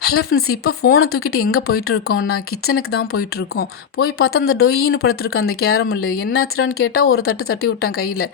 Hello friends, இப்போ ஃபோனை தூக்கிட்டு எங்கே போயிட்டுருக்கோம்னா கிச்சனுக்கு தான் போயிட்டுருக்கோம். போய் பார்த்தா அந்த டொய்ன்னு படுத்துருக்க அந்த கேரமல் என்னாச்சுடான்னு கேட்டால் ஒரு தட்டு தட்டி விட்டேன் கையில்.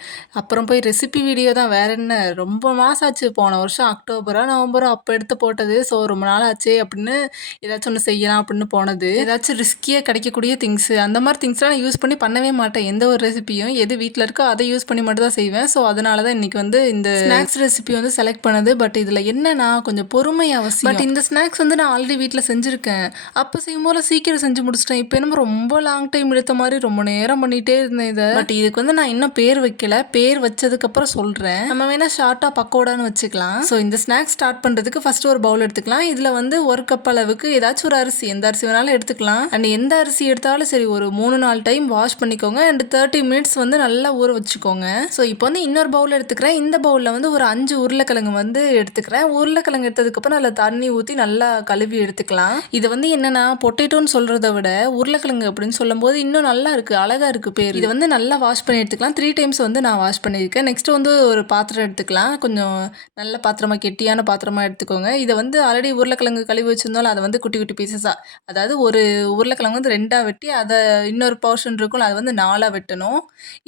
அப்புறம் போய் ரெசிபி வீடியோ தான், வேற என்ன. ரொம்ப மாதம் ஆச்சு, போன வருஷம் அக்டோபரோ நவம்பரோ அப்போ எடுத்து போட்டது. ஸோ ரொம்ப நாள் ஆச்சு அப்படின்னு ஏதாச்சும் ஒன்று செய்யலாம் அப்படின்னு போனது. ஏதாச்சும் ரிஸ்கியாக கிடைக்கக்கூடிய திங்ஸு அந்த மாதிரி திங்ஸ்லாம் நான் யூஸ் பண்ணி பண்ணவே மாட்டேன். எந்த ஒரு ரெசிபியும் எது வீட்டில் இருக்கோ அதை யூஸ் பண்ணி மட்டும் தான் செய்வேன். ஸோ அதனால தான் இன்றைக்கி வந்து இந்த ஸ்நாக்ஸ் ரெசிபி வந்து செலக்ட் பண்ணது. பட் இதில் என்னன்னா கொஞ்சம் பொறுமை அவசியம். பட் இந்த ஸ்நாக்ஸ் வந்து நான் ஆல்ரெடி வீட்டில் செஞ்சுருக்கேன். அப்போ செய்யும்போது சீக்கிரம் செஞ்சு முடிச்சிட்டேன். இப்போ என்னமோ ரொம்ப லாங் டைம் எடுத்த மாதிரி ரொம்ப நேரம் பண்ணிகிட்டே இருந்தேன் இதை. பட் இதுக்கு வந்து நான் இன்னும் பேர் வைக்கல. பேர் வச்சதுக்கப்புறம் சொல்கிறேன். நம்ம வேணால் ஷார்ட்டாக பக்கோடான்னு வச்சுக்கலாம். ஸோ இந்த ஸ்நாக்ஸ் ஸ்டார்ட் பண்ணுறதுக்கு ஃபஸ்ட்டு ஒரு பவுல் எடுத்துக்கலாம். இதில் வந்து ஒரு கப் அளவுக்கு ஏதாச்சும் ஒரு அரிசி, எந்த அரிசி வேணாலும் எடுத்துக்கலாம். அண்ட் எந்த அரிசி எடுத்தாலும் சரி ஒரு 3-4 டைம் வாஷ் பண்ணிக்கோங்க. அண்ட் 30 மினிட்ஸ் வந்து நல்லா ஊற வச்சுக்கோங்க. ஸோ இப்போ வந்து இன்னொரு பவுல் எடுத்துக்கிறேன். இந்த பவுலில் வந்து ஒரு 5 உருளைக்கிழங்கு வந்து எடுத்துக்கிறேன். உருளைக்கிழங்கு எடுத்ததுக்கப்புறம் அதில் தண்ணி ஊற்றி நல்லா கழுவி எடுத்துக்கலாம். இது வந்து என்னன்னா பொட்டேட்டோன்னு சொல்றத விட உருளைக்கிழங்கு அப்படின்னு சொல்லும்போது இன்னும் நல்லா இருக்கு, அழகா இருக்கு பேர். இது வந்து நல்லா வாஷ் பண்ணி எடுத்துக்கலாம். 3 டைம்ஸ் வந்து நான் வாஷ் பண்ணியிருக்கேன். நெக்ஸ்ட் வந்து ஒரு பாத்திரம் எடுத்துக்கலாம். கொஞ்சம் நல்ல பாத்திரமா, கெட்டியான பாத்திரமா எடுத்துக்கோங்க. இதை வந்து ஆல்ரெடி உருளைக்கிழங்கு கழுவி வச்சிருந்தாலும் அதை வந்து குட்டி குட்டி பீசஸா, அதாவது ஒரு உருளைக்கிழங்கு வந்து 2ஆ வெட்டி அதை இன்னொரு போர்ஷன் இருக்கும் அதை வந்து 4ஆ வெட்டணும்.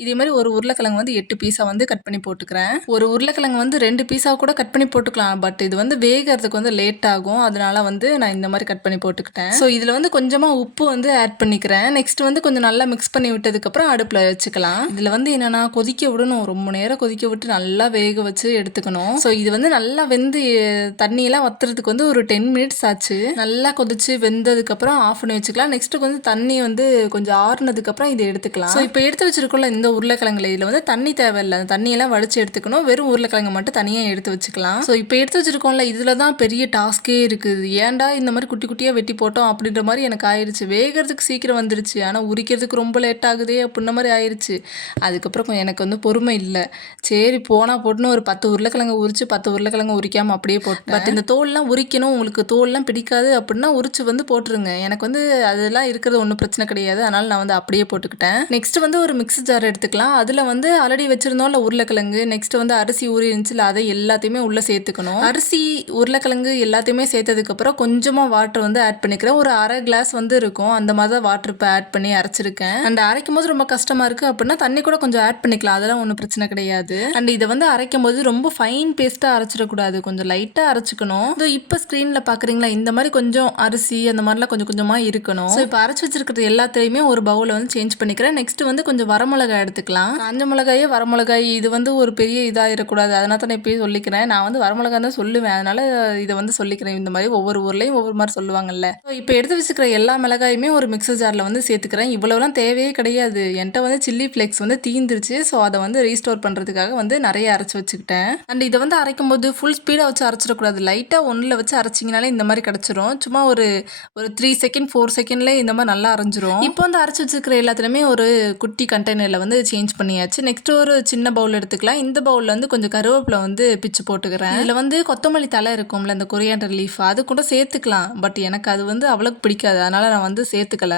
இதே மாதிரி ஒரு உருளைக்கிழங்கு வந்து 8 பீஸா வந்து கட் பண்ணி போட்டுக்கிறேன். ஒரு உருளைக்கிழங்கு வந்து 2 பீஸா கூட கட் பண்ணி போட்டுக்கலாம். பட் இது வந்து வேகிறதுக்கு வந்து லேட் ஆகும். அதனால வந்து நான் இந்த மாதிரி கட் பண்ணி போட்டுக்கிட்டேன். ஸோ இதில் வந்து கொஞ்சமாக உப்பு வந்து ஆட் பண்ணிக்கிறேன். நெக்ஸ்ட் வந்து கொஞ்சம் நல்லா மிக்ஸ் பண்ணி விட்டதுக்கப்புறம் அடுப்பில் வச்சுக்கலாம். இதில் வந்து என்னென்னா கொதிக்க விடணும், ரொம்ப நேரம் கொதிக்க விட்டு நல்லா வேக வச்சு எடுத்துக்கணும். ஸோ இது வந்து நல்லா வெந்து தண்ணியெல்லாம் வத்துறதுக்கு வந்து ஒரு 10 மினிட்ஸ் ஆச்சு. நல்லா கொதிச்சு வெந்ததுக்கப்புறம் ஆஃப் பண்ணி வச்சுக்கலாம். நெக்ஸ்ட்டு வந்து தண்ணி வந்து கொஞ்சம் ஆறுனதுக்கப்புறம் இதை எடுத்துக்கலாம். ஸோ இப்போ எடுத்து வச்சிருக்கோம்ல இந்த உருளைக்கிழங்குல, இதில் வந்து தண்ணி தேவையில்லை, அந்த தண்ணியெல்லாம் வடிச்சு எடுத்துக்கணும். வெறும் உருளைக்கிழங்கு மட்டும் தனியாக எடுத்து வச்சுக்கலாம். ஸோ இப்போ எடுத்து வச்சிருக்கோம்ல, இதில் தான் பெரிய டாஸ்கே இருக்குது. ஏன்டா இந்த மாதிரி குட்டி குட்டியாக வெட்டி போட்டோம் அப்படின்ற மாதிரி எனக்கு ஆயிடுச்சு. வேகிறதுக்கு சீக்கிரம் வந்துருச்சு, ஆனால் உரிக்கிறதுக்கு ரொம்ப லேட் ஆகுதே அப்படின்ற மாதிரி ஆயிடுச்சு. அதுக்கப்புறம் எனக்கு வந்து பொறுமை இல்லை. சரி போனால் போட்டுன்னு ஒரு 10 உருளைக்கிழங்கு உரிச்சு 10 உருளைக்கிழங்கு உரிக்காமல் அப்படியே போட்டேன். பட் இந்த தோல்லாம் உரிக்கணும், உங்களுக்கு தோல்லாம் பிடிக்காது அப்படின்னா உரிச்சு வந்து போட்டுருங்க. எனக்கு வந்து அதெல்லாம் இருக்கிறது ஒன்றும் பிரச்சனை கிடையாது. அதனால் நான் வந்து அப்படியே போட்டுக்கிட்டேன். நெக்ஸ்ட் வந்து ஒரு மிக்ஸி ஜார் எடுத்துக்கலாம். அதில் வந்து ஆல்ரெடி வச்சிருந்தோம்ல உருளைக்கிழங்கு, நெக்ஸ்ட் வந்து அரிசி ஊறி இருந்துச்சுல, அதை எல்லாத்தையுமே உள்ளே சேர்த்துக்கணும். அரிசி உருளைக்கிழங்கு எல்லாத்தையுமே சேர்த்ததுக்கப்புறம் கொஞ்சமாக வாட்டர் வந்து ஆட் பண்ணிக்கிறேன். ஒரு அரை கிளாஸ் வந்து இருக்கும், அந்த மாதிரி தான் வாட்டர் இப்போ ஆட் பண்ணி அரைச்சிருக்கேன். அண்ட் அரைக்கும் போது ரொம்ப கஷ்டமாக இருக்குது அப்படின்னா தண்ணி கூட கொஞ்சம் ஆட் பண்ணிக்கலாம், அதெல்லாம் ஒன்றும் பிரச்சனை கிடையாது. அண்ட் இதை வந்து அரைக்கும் போது ரொம்ப ஃபைன் பேஸ்ட்டாக அரைச்சிடக்கூடாது, கொஞ்சம் லைட்டாக அரைச்சிக்கணும். இப்போ ஸ்க்ரீனில் பார்க்குறீங்களா, இந்த மாதிரி கொஞ்சம் அரிசி அந்த மாதிரிலாம் கொஞ்சம் கொஞ்சமாக இருக்கணும். ஸோ இப்போ அரைச்சி வச்சிருக்கிறது எல்லாத்தையுமே ஒரு பவுலில் வந்து சேஞ்ச் பண்ணிக்கிறேன். நெக்ஸ்ட் வந்து கொஞ்சம் வரமிளகாய் எடுத்துக்கலாம். காஞ்ச மிளகாயே வரமிளகாய், இது வந்து ஒரு பெரிய இதாகிடக்கூடாது, அதனால தான் நான் இப்போயே சொல்லிக்கிறேன். நான் வந்து வரமிளகாய் தான் சொல்லுவேன், அதனால இதை வந்து சொல்லிக்கிறேன். இந்த மாதிரி ஒவ்வொரு ஊர்லேயும் ஒவ்வொரு மாதிரி சொல்லுவாங்கல்ல. இப்போ எடுத்து வச்சுக்கிற எல்லா மிளகாயுமே ஒரு மிக்சர் ஜாரில் வந்து சேர்த்துக்கிறேன். இவ்வளோலாம் தேவையே கிடையாது. என்கிட்ட வந்து சில்லி ஃப்ளேக்ஸ் வந்து தீந்துருச்சு. ஸோ அதை வந்து ரீஸ்டோர் பண்ணுறதுக்காக வந்து நிறைய அரைச்சி வச்சுக்கிட்டேன். அண்ட் இதை வந்து அரைக்கும் போது ஃபுல் ஸ்பீடாக வச்சு அரைச்சிடக்கூடாது. லைட்டாக ஒன்றில் வச்சு அரைச்சிங்கனாலே இந்த மாதிரி கிடச்சிரும். சும்மா ஒரு 3 செகண்ட் 4 செகண்ட்லேயே இந்த மாதிரி நல்லா அரைஞ்சிரும். இப்போ வந்து அரைச்சி வச்சுக்கிற எல்லாத்துலேயுமே ஒரு குட்டி கண்டெய்னரில் வந்து சேஞ்ச் பண்ணியாச்சு. நெக்ஸ்ட் ஒரு சின்ன பவுல் எடுத்துக்கலாம். இந்த பவுலில் வந்து கொஞ்சம் கருவேப்பிலை வந்து பிச்சு போட்டுக்கிறேன். இதில் வந்து கொத்தமல்லி தலை இருக்கும்ல, இந்த கொரியாண்டர் லீஃப், அது கூட சேர்த்துக்கலாம். பட் எனக்கு அது வந்து அவ்வளோக்கு பிடிக்காது, அதனால் நான் வந்து சேர்த்துக்கல.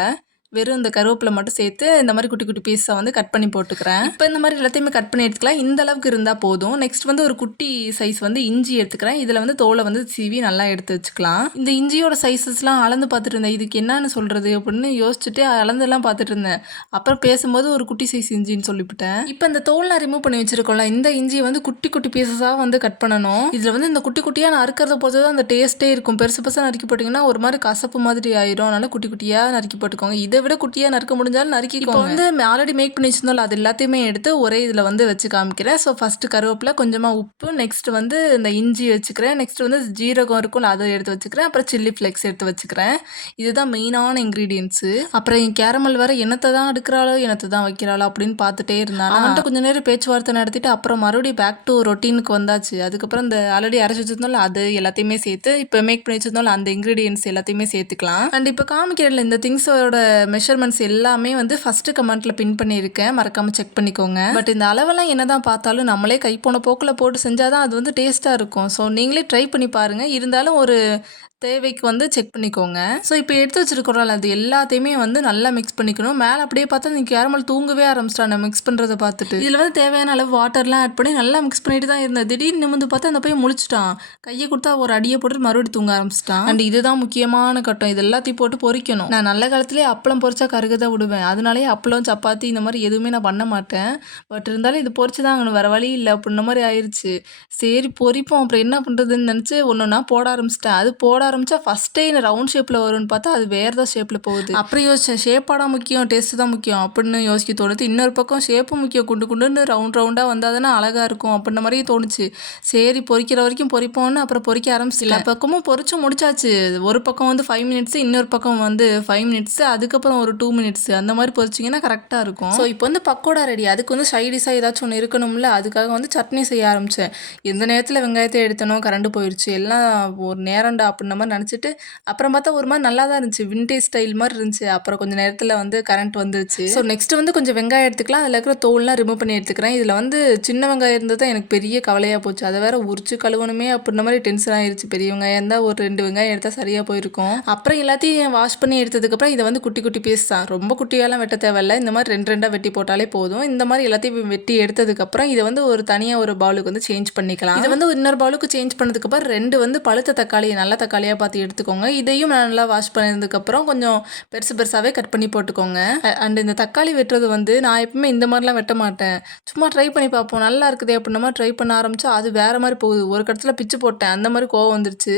வெறும் இந்த கருவேப்பிலை மட்டும் சேர்த்து இந்த மாதிரி குட்டி குட்டி பீஸாக வந்து கட் பண்ணி போட்டுக்கிறேன். இப்போ இந்த மாதிரி எல்லாத்தையுமே கட் பண்ணி எடுத்துக்கலாம். இந்த அளவுக்கு இருந்தால் போதும். நெக்ஸ்ட் வந்து ஒரு குட்டி சைஸ் வந்து இஞ்சி எடுத்துக்கிறேன். இதில் வந்து தோலை வந்து சீவி நல்லா எடுத்து வச்சுக்கலாம். இந்த இஞ்சியோட சைஸஸ்லாம் அளந்து பார்த்துட்டு இருந்தேன், இதுக்கு என்னன்னு சொல்கிறது அப்படின்னு யோசிச்சுட்டு அளந்தெல்லாம் பார்த்துட்டு இருந்தேன். அப்புறம் பேசும்போது ஒரு குட்டி சைஸ் இஞ்சின்னு சொல்லிவிட்டேன். இப்போ இந்த தோல்லாம் ரிமூவ் பண்ணி வச்சிருக்கோம்ல, இந்த இஞ்சியை வந்து குட்டி குட்டி பீஸஸாக வந்து கட் பண்ணணும். இதில் வந்து இந்த குட்டி குட்டியாக நான் அறுக்கிறத பொறுத்து தான் அந்த டேஸ்ட்டே இருக்கும். பெருசு பெருசாக நறுக்கி போட்டிங்கன்னா ஒரு மாதிரி கசப்பு மாதிரி ஆயிரும். அதனால் குட்டி குட்டியாக நறுக்கி போட்டுக்கோங்க. இதை விட குட்டியாக நறுக்க முடிஞ்சாலும் நறுக்கிக்கோங்க. இப்போ வந்து ஆல்ரெடி மேக் பண்ணி வச்சிருந்தோம்ல, அது எல்லாத்தையுமே எடுத்து ஒரே இதில் வந்து வச்சு காமிக்கிறேன். ஸோ ஃபஸ்ட்டு கருவேப்பிலை, கொஞ்சமாக உப்பு, நெக்ஸ்ட் வந்து இந்த இஞ்சி வச்சுக்கிறேன். நெக்ஸ்ட் வந்து ஜீரகம் இருக்கும்ல, அதை எடுத்து வச்சுக்கிறேன். அப்புறம் சில்லி ஃப்ளேக்ஸ் எடுத்து வச்சுக்கிறேன். இதுதான் மெயினான இன்க்ரீடியன்ஸு. அப்புறம் என் கேரமல் வேறு என்னத்தை தான் எடுக்கிறாளோ என்னத்தை தான் வைக்கிறாளோ அப்படின்னு பார்த்துட்டே இருந்தான். அவன்கிட்ட கொஞ்சம் நேரம் பேச்சுவார்த்தை நடத்திட்டு அப்புறம் மறுபடியும் பேக் டு ரொட்டீனுக்கு வந்தாச்சு. அதுக்கப்புறம் இந்த ஆல்ரெடி அரைச்சி வச்சிருந்தோம்ல, அது எல்லாத்தையுமே சேர்த்து இப்போ மேக் பண்ணி வச்சிருந்தோம்ல அந்த இன்க்ரீடியன்ஸ் எல்லாத்தையுமே சேர்த்துக்கலாம். அண்ட் இப்போ காமிக்கிறதுல இந்த திங்ஸோட மெஷர்மெண்ட்ஸ் எல்லாமே வந்து ஃபர்ஸ்ட் கமெண்ட்ல பின் பண்ணியிருக்கேன், மறக்காம செக் பண்ணிக்கோங்க. பட் இந்த அளவெல்லாம் என்னதான் பார்த்தாலும் நம்மளே கை போன போக்கில் போட்டு செஞ்சாதான் அது வந்து டேஸ்ட்டாக இருக்கும். ஸோ நீங்களே ட்ரை பண்ணி பாருங்க. இருந்தாலும் ஒரு தேவைக்கு வந்து செக் பண்ணிக்கோங்க. ஸோ இப்போ எடுத்து வச்சிருக்கிறோம்ல அது எல்லாத்தையுமே வந்து நல்லா மிக்ஸ் பண்ணிக்கணும். மேலே அப்படியே பார்த்தா இந்த கேரமல் தூங்கவே ஆரம்பிச்சிட்டான் மிக்ஸ் பண்ணுறத பார்த்துட்டு. இதில் வந்து தேவையான அளவு வாட்டர்லாம் ஆட் பண்ணி நல்லா மிக்ஸ் பண்ணிட்டு தான் இருந்தேன். திடீர்னு நிமிர்ந்து பார்த்தா அந்த பையன் முழிச்சிட்டான். கையை கொடுத்தா ஒரு அடியை போட்டு மறுபடியும் தூங்க ஆரம்பிச்சிட்டான். அண்ட் இதுதான் முக்கியமான கட்டம். இது எல்லாத்தையும் போட்டு பொரிக்கணும். நான் நல்ல காலத்திலே அப்பளம் பொரிச்சா கருக தான் விடுவேன். அதனாலேயே அப்பளம் சப்பாத்தி இந்த மாதிரி எதுவுமே நான் பண்ண மாட்டேன். பட் இருந்தாலும் இது பொரிச்சு தான் ஆகணும், வேறு வழி இல்லை அப்படின்ன மாதிரி ஆயிடுச்சு. சரி பொரிப்போம், அப்புறம் என்ன பண்ணுறதுன்னு நினச்சி ஒன்றா போட ஆரம்பிச்சிட்டேன். அது போட ஆரம்பித்தா ஃபஸ்ட்டே ரவுண்ட் ஷேப்பில் வரும்னு பார்த்தா அது வேறு தான் ஷேப்பில் போகுது. அப்புறம் யோசிச்சேன், ஷேப்பாடா முக்கியம், டேஸ்ட்டு தான் முக்கியம் அப்படின்னு யோசிக்க தோணுது. இன்னொரு பக்கம் ஷேப்பும் முக்கியம், குண்டு குண்டுன்னு ரவுண்டாக வந்தால் தானே அழகாக இருக்கும் அப்படின்ன மாதிரியே தோணுச்சு. சரி பொரிக்கிற வரைக்கும் பொரிப்போம்னு அப்புறம் பொரிக்க ஆரம்பிச்சில. எல்லா பக்கமும் பொரிச்சு முடிச்சாச்சு. ஒரு பக்கம் வந்து 5 மினிட்ஸு, இன்னொரு பக்கம் வந்து 5 மினிட்ஸு, அதுக்கப்புறம் ஒரு 2 மினிட்ஸு அந்த மாதிரி பொரிச்சிங்கன்னா கரெக்டாக இருக்கும். ஸோ இப்போ வந்து பக்கோடா ரெடி. அதுக்கு வந்து சைடிஷாக ஏதாச்சும் ஒன்று இருக்கணும்ல, அதுக்காக வந்து சட்னி செய்ய ஆரம்பித்தேன். இந்த நேரத்தில் வெங்காயத்தை எடுத்தனும், கரண்ட் போயிடுச்சு. எல்லாம் ஒரு நேரம்டா அப்படின்ன மாதிரி நினச்சிட்டு அப்புறம் பார்த்தா ஒரு மாதிரி நல்லா தான் இருந்துச்சு, விண்டேஜ் ஸ்டைல் மாதிரி இருந்துச்சு. அப்புறம் கொஞ்சம் நேரத்தில் வந்து கரண்ட் வந்துருச்சு. ஸோ நெக்ஸ்ட் வந்து கொஞ்சம் வெங்காயம் எடுத்துக்கலாம். அதில் இருக்கிற தோல்லாம் ரிமூவ் பண்ணி எடுத்துக்கிறேன். இதில் வந்து சின்ன வெங்காயம் இருந்தது தான் எனக்கு பெரிய கவலையாக போச்சு. அதை வேற உரிச்சு கழுவணுமே அப்படின்ன மாதிரி டென்ஷன் ஆயிடுச்சு. பெரிய வெங்காயம் இருந்தால் ஒரு 2 வெங்காயம் எடுத்தால் சரியாக போயிருக்கும். அப்புறம் எல்லாத்தையும் வாஷ் பண்ணி எடுத்ததுக்கப்புறம் இதை வந்து குட்டி குட்டி பீஸ் தான், ரொம்ப குட்டியாலாம் வெட்ட தேவையில்லை. இந்த மாதிரி 2 வெட்டி போட்டாலே போதும். இந்த மாதிரி எல்லாத்தையும் வெட்டி எடுத்ததுக்கப்புறம் இதை வந்து ஒரு தனியாக ஒரு பவுலுக்கு வந்து சேஞ்ச் பண்ணிக்கலாம். இதை வந்து இன்னொரு பவுலுக்கு சேஞ்ச் பண்ணதுக்கப்புறம் 2 வந்து பழுத்த தக்காளி நல்ல தக்காளியாக பார்த்து எடுத்துக்கோங்க. இதையும் நல்லா வாஷ் பண்ணதுக்கப்புறம் கொஞ்சம் பெருசு பெருசாகவே கட் பண்ணி போட்டுக்கோங்க. அண்ட் இந்த தக்காளி வெட்டுறது வந்து நான் எப்பவுமே இந்த மாதிரிலாம் வெட்ட மாட்டேன். சும்மா ட்ரை பண்ணி பார்ப்போம், நல்லா இருக்குது அப்படின்ன மாதிரி ட்ரை பண்ண ஆரம்பித்தா அது வேறு மாதிரி போகுது. ஒரு கடத்தில் பிச்சு போட்டேன், அந்த மாதிரி கோவம் வந்துருச்சு.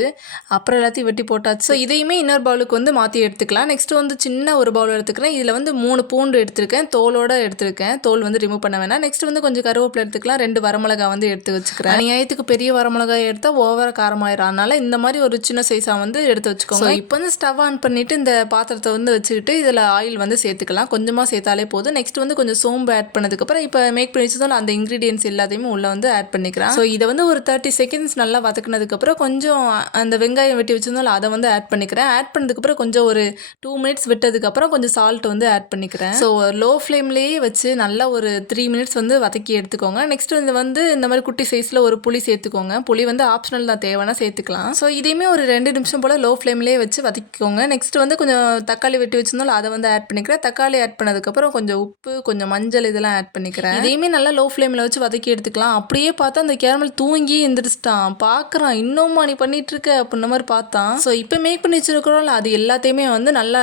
அப்புறம் எல்லாத்தையும் வெட்டி போட்டாச்சு. ஸோ இதையுமே இன்னொரு பவுலுக்கு வந்து மாற்றி எடுத்துக்கலாம். நெக்ஸ்ட்டு வந்து சின்ன ஒரு பவுல் எடுத்துக்கிறேன். இதில் வந்து 3 பூண்டு எடுத்துருக்கேன், தோலோடு எடுத்துருக்கேன். தோல் வந்து ரிமூவ் பண்ண வேணாம். நெக்ஸ்ட் வந்து கொஞ்சம் கருவேப்பிலை எடுத்துக்கலாம். 2 வரமிளகா வந்து எடுத்து வச்சுக்கிறேன். அநியாயத்துக்கு பெரிய வரமிளகாய் எடுத்தால் ஓவர காரமாயிரும். அதனால இந்த மாதிரி ஒரு சின்ன சைஸாக வந்து எடுத்து வச்சுக்கோங்க. இப்போ வந்து ஸ்டவ் ஆன் பண்ணிவிட்டு இந்த பாத்திரத்தை வந்து வச்சுக்கிட்டு இதில் ஆயில் வந்து சேர்த்துக்கலாம். கொஞ்சமாக சேர்த்தாலே போதும். நெக்ஸ்ட் வந்து கொஞ்சம் சோம்பு ஆட் பண்ணதுக்கப்புறம் இப்போ மேக் பண்ணி வச்சதால் அந்த இன்க்ரீடியன்ஸ் எல்லாத்தையுமே உள்ளே வந்து ஆட் பண்ணிக்கிறேன். ஸோ இதை வந்து ஒரு 30 செகண்ட்ஸ் நல்லா வதக்குனதுக்கப்புறம் கொஞ்சம் அந்த வெங்காயம் வெட்டி வச்சிருந்தாலும் அதை வந்து ஆட் பண்ணிக்கிறேன். ஆட் பண்ணதுக்கப்புறம் கொஞ்சம் ஒரு 2 மினிட்ஸ் விட்டதுக்கப்புறம் கொஞ்சம் சால்ட் வந்து ஆட் பண்ணிக்கிறேன். ஸோ லோ ஃப்ளேம்லேயே வச்சு நல்லா ஒரு 3 மினிட்ஸ் வந்து வதக்கி எடுத்துக்கோங்க. நெக்ஸ்ட் வந்து இந்த மாதிரி குட்டி சைஸில் ஒரு புளி சேர்த்துக்கோங்க. புளி வந்து ஆப்ஷனல் தான், தேவைன்னா சேர்த்துக்கலாம். ஸோ இதையுமே ஒரு 2 நிமிஷம் போல் லோ ஃப்ளேம்லேயே வச்சு வதக்கிக்கோங்க. நெக்ஸ்ட் வந்து கொஞ்சம் தக்காளி வெட்டி வச்சிருந்தாலும் அதை வந்து ஆட் பண்ணிக்கிறேன். தக்காளி ஆட் பண்ணதுக்கப்புறம் கொஞ்சம் உப்பு, கொஞ்சம் மஞ்சள் இதெல்லாம் ஆட் பண்ணிக்கிறேன். இதையுமே நல்லா லோ ஃப்ளேமில் வச்சு வதக்கி எடுத்துக்கலாம். அப்படியே பார்த்தா அந்த கேரமல் தூங்கி எந்திரிச்சிட்டான். பார்க்குறான், இன்னும் நீ பண்ணிட்டு இருக்க அப்படின்ன மாதிரி பார்த்தான். ஸோ இப்போ மேக் பண்ணி வச்சிருக்கிறோம்ல அது எல்லாத்தையுமே வந்து நல்லா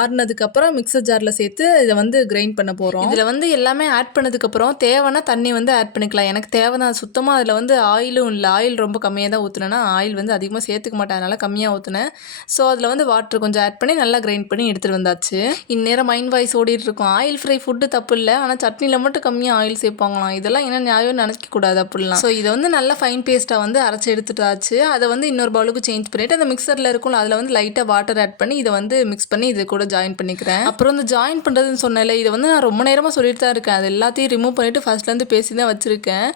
ஆறுனதுக்கப்புறம் மிக்சர் ஜாரில் சேர்த்து இதை வந்து கிரைண்ட் பண்ண போகிறோம். இதில் வந்து எல்லாமே ஆட் பண்ணதுக்கப்புறம் தேவைன்னா தண்ணி வந்து ஆட் பண்ணிக்கலாம். எனக்கு தேவை தான், சுத்தமாக அதில் வந்து ஆயிலும் இல்லை, ஆயில் ரொம்ப கம்மியாக தான் ஊற்றுனேன்னா, ஆயில் வந்து அதிகமாக சேர்த்துக்க மாட்டேன், அதனால் கம்மியாக ஊற்றுனேன். ஸோ அதில் வந்து வாட்டர் கொஞ்சம் ஆட் பண்ணி நல்லா கிரைண்ட் பண்ணி எடுத்துகிட்டு வந்தாச்சு. இந்நேரம் மைண்ட் வாய்ஸ் ஓடிட்டு இருக்கும், ஆயில் ஃப்ரை ஃபுட்டு தப்பு இல்லை, ஆனால் சட்னியில் மட்டும் கம்மியாக ஆயில் சேர்ப்பாங்களாம், இதெல்லாம் என்ன நியாயம் நினைக்கக்கூடாது அப்படிலாம். ஸோ இதை வந்து நல்லா ஃபைன் பேஸ்ட்டாக வந்து அரைச்சி எடுத்துட்டாச்சு. அதை வந்து இன்னொரு பவுலுக்கு சேஞ்ச் பண்ணிவிட்டு அந்த மிக்சரில் இருக்கும்ல அதில் வந்து லைட்டாக வாட்டர் ஆட் பண்ணி இதை வந்து மிக்ஸ் பண்ணி இது கூட ஜாயின் பண்ணிக்கிறேன். அப்புறம் இந்த ஜாயின் பண்ணுறதுன்னு சொன்னால இதை வந்து நான் ரொம்ப நேரமாக சொல்லிட்டு தான் இருக்கேன். அது எல்லாத்தையும் ரிமூவ் பண்ணிவிட்டு ஃபர்ஸ்ட்லேருந்து பேசி தான் வச்சுருக்கேன்.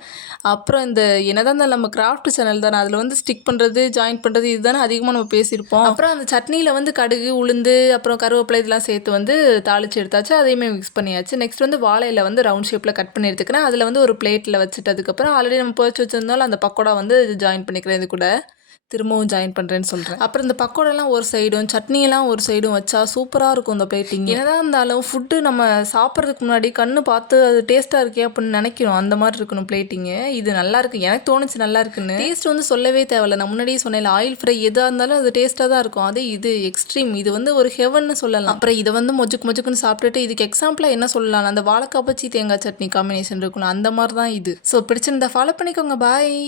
அப்புறம் இந்த என்னதான் இருந்தாலும் நம்ம கிராஃப்ட் சேனல் தானே, அதில் வந்து ஸ்டிக் பண்ணுறது ஜாயின் பண்ணுறது இதுதானே அதிகமாக நம்ம பேசியிருப்போம். அப்புறம் அந்த சட்னியில் வந்து கடுகு, உளுந்து, அப்புறம் கருவேப்பிலை இதெல்லாம் சேர்த்து வந்து தாளித்து எடுத்தாச்சு. அதையுமே மிக்ஸ் பண்ணியாச்சு. நெக்ஸ்ட் வந்து வாழையில் வந்து ரவுண்ட் ஷேப்பில் கட் பண்ணி எடுத்துக்கிறேன். அதில் வந்து ஒரு பிளேட்டில் வச்சுட்டு அதுக்கப்புறம் ஆல்ரெடி நம்ம பொரிச்சு வச்சுருந்தாலும் அந்த பக்கோடா வந்து ஜாயின் பண்ணிக்கிறேன். இது கூட திரும்பவும் ஜாயின் பண்ணுறேன்னு சொல்கிறேன். அப்புறம் இந்த பக்கோடெல்லாம் ஒரு சைடும் சட்னியெல்லாம் ஒரு சைடும் வச்சா சூப்பராக இருக்கும் இந்த பிளேட்டிங். என்னதான் இருந்தாலும் ஃபுட்டு நம்ம சாப்பிட்றதுக்கு முன்னாடி கண்ணு பார்த்து அது டேஸ்ட்டாக இருக்கே அப்படின்னு நினைக்கிறோம், அந்த மாதிரி இருக்கணும் பிளேட்டிங்கு. இது நல்லா இருக்கு, எனக்கு தோணுச்சு நல்லா இருக்குன்னு. டேஸ்ட் வந்து சொல்லவே தேவையில்லை, நான் முன்னாடியே சொன்னேன், ஆயில் ஃப்ரை எதாக இருந்தாலும் அது டேஸ்ட்டாக தான் இருக்கும். அது இது எக்ஸ்ட்ரீம், இது வந்து ஒரு ஹெவன்னு சொல்லலாம். அப்புறம் இதை வந்து மொஜுக்குன்னு சாப்பிட்டுட்டு இதுக்கு எக்ஸாம்பிளாக என்ன சொல்லலாம், அந்த வாழைக்காய் பச்சி தேங்காய் சட்னி காம்பினேஷன் இருக்கணும், அந்த மாதிரி தான் இது. ஸோ பிடிச்சிருந்தா ஃபாலோ பண்ணிக்கோங்க. பாய்.